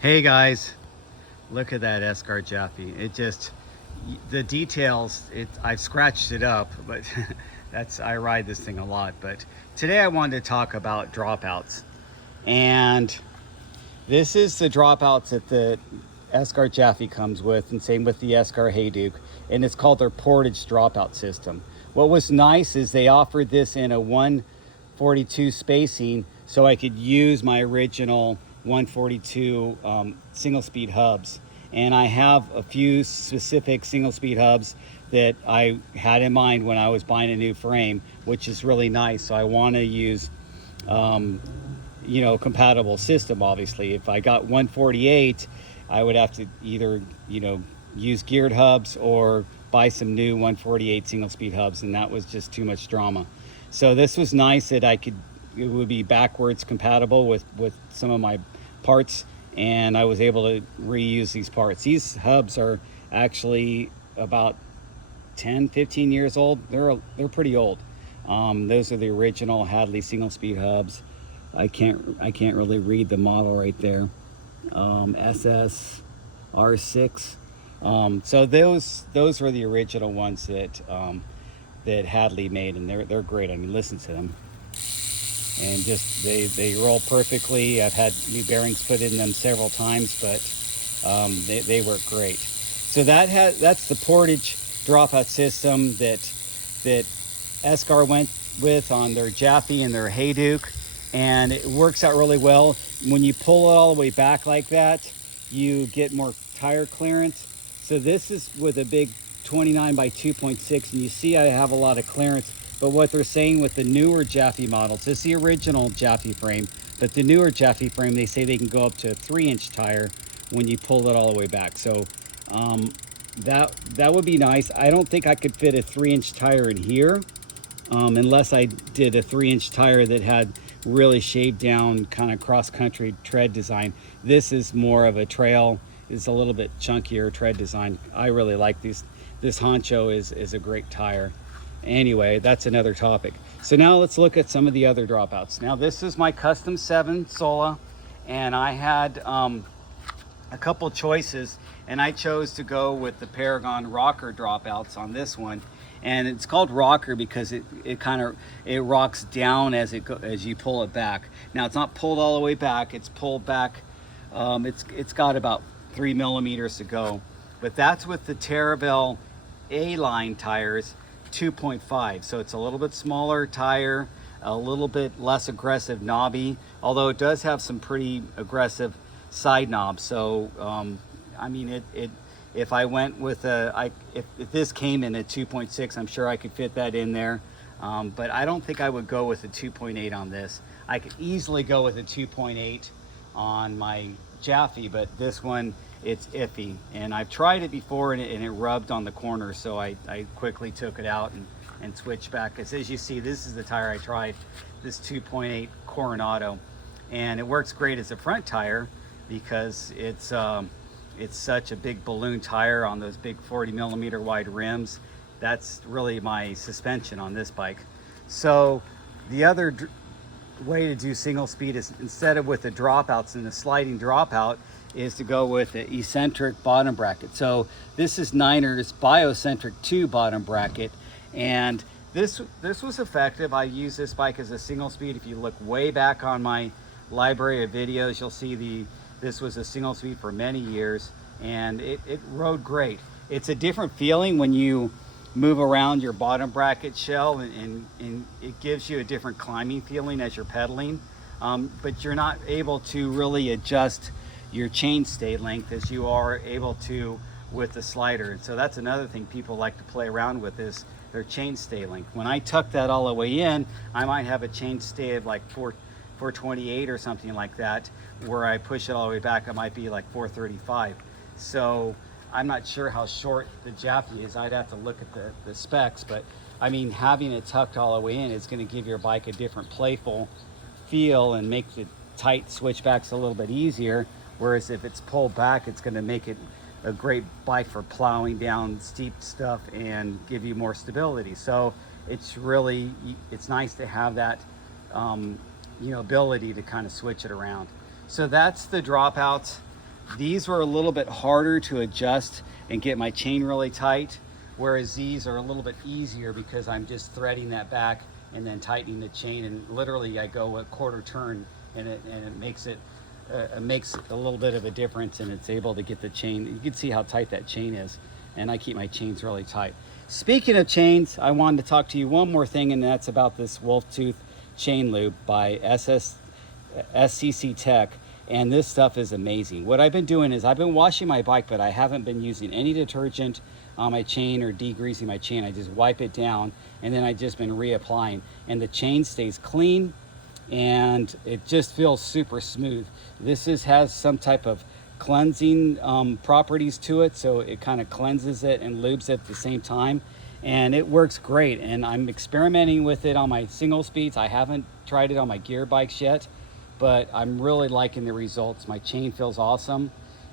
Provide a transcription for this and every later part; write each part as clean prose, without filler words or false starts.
Hey guys, look at that Escar Jaffe. It just, the details, I've scratched it up, but I ride this thing a lot. But today I wanted to talk about dropouts. And this is the dropouts that the Escar Jaffe comes with, and same with the Escar Hayduke. And it's called their portage dropout system. What was nice is they offered this in a 142 spacing, so I could use my original 142 single speed hubs. And I have a few specific single speed hubs that I had in mind when I was buying a new frame, which is really nice. So I want to use compatible system. Obviously, if I got 148, I would have to either use geared hubs or buy some new 148 single speed hubs, and that was just too much drama. So this was nice that it would be backwards compatible with some of my parts, and I was able to reuse these parts. These hubs are actually about 10-15 years old. They're pretty old. Those are the original Hadley single speed hubs. I can't really read the model right there. SS R6. So those were the original ones that Hadley made, and they're great. I mean, listen to them, and just they roll perfectly. I've had new bearings put in them several times, but they work great. So that's the portage dropout system that Escar went with on their Jaffe and their Hayduke, and it works out really well. When you pull it all the way back like that, you get more tire clearance. So this is with a big 29 by 2.6, and you see I have a lot of clearance. But what they're saying with the newer Jaffe models, this is the original Jaffe frame, but the newer Jaffe frame, they say they can go up to a 3-inch tire when you pull it all the way back. So that would be nice. I don't think I could fit a 3-inch tire in here unless I did a 3-inch tire that had really shaved down kind of cross-country tread design. This is more of a trail. It's a little bit chunkier tread design. I really like these. This Honcho is a great tire. Anyway, that's another topic. So now let's look at some of the other dropouts. Now this is my custom 7 Sola, and I had a couple choices, and I chose to go with the Paragon rocker dropouts on this one. And it's called rocker because it rocks down as you pull it back. Now it's not pulled all the way back, it's pulled back. It's got about 3 millimeters to go, but that's with the Terravel A-line tires 2.5. So it's a little bit smaller tire, a little bit less aggressive knobby, although it does have some pretty aggressive side knobs. So I mean, if I went with if this came in at 2.6, I'm sure I could fit that in there. But I don't think I would go with a 2.8 on this. I could easily go with a 2.8 on my Jaffe, but this one, it's iffy. And I've tried it before, and it rubbed on the corner, so I quickly took it out and switched back. Because as you see, this is the tire I tried, this 2.8 Coronado. And it works great as a front tire because it's such a big balloon tire on those big 40 millimeter wide rims. That's really my suspension on this bike. So the other way to do single speed is, instead of with the dropouts and the sliding dropout, is to go with the eccentric bottom bracket. So this is Niner's Biocentric 2 bottom bracket, and this was effective. I use this bike as a single speed. If you look way back on my library of videos, you'll see this was a single speed for many years, and it rode great. It's a different feeling when you move around your bottom bracket shell, and it gives you a different climbing feeling as you're pedaling, but you're not able to really adjust your chainstay length as you are able to with the slider. And so that's another thing people like to play around with, is their chainstay length. When I tuck that all the way in, I might have a chainstay of like 428 or something like that. Where I push it all the way back, it might be like 435. So I'm not sure how short the Jaffe is. I'd have to look at the specs, but I mean, having it tucked all the way in is going to give your bike a different playful feel and make the tight switchbacks a little bit easier. Whereas if it's pulled back, it's going to make it a great bike for plowing down steep stuff and give you more stability. So it's nice to have that ability to kind of switch it around. So that's the dropouts. These were a little bit harder to adjust and get my chain really tight, whereas these are a little bit easier because I'm just threading that back and then tightening the chain, and literally I go a quarter turn and it makes it makes a little bit of a difference, and it's able to get the chain. You can see how tight that chain is, and I keep my chains really tight. Speaking of chains, I wanted to talk to you one more thing, and that's about this Wolf Tooth chain lube by SCC Tech. And this stuff is amazing. What I've been doing is I've been washing my bike, but I haven't been using any detergent on my chain or degreasing my chain. I just wipe it down, and then I've just been reapplying, and the chain stays clean and it just feels super smooth. This has some type of cleansing properties to it, so it kind of cleanses it and lubes it at the same time, and it works great. And I'm experimenting with it on my single speeds. I haven't tried it on my gear bikes yet, but I'm really liking the results. My chain feels awesome,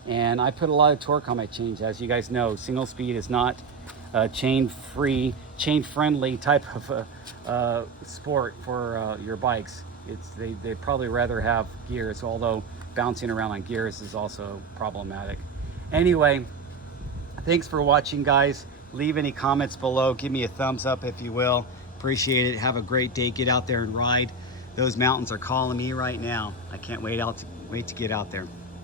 and I put a lot of torque on my chains. As you guys know, single speed is not a chain-free, chain-friendly type of sport for your bikes. They'd probably rather have gears, although bouncing around on gears is also problematic. Anyway, thanks for watching, guys. Leave any comments below. Give me a thumbs up if you will. Appreciate it. Have a great day. Get out there and ride. Those mountains are calling me right now. I can't wait to get out there.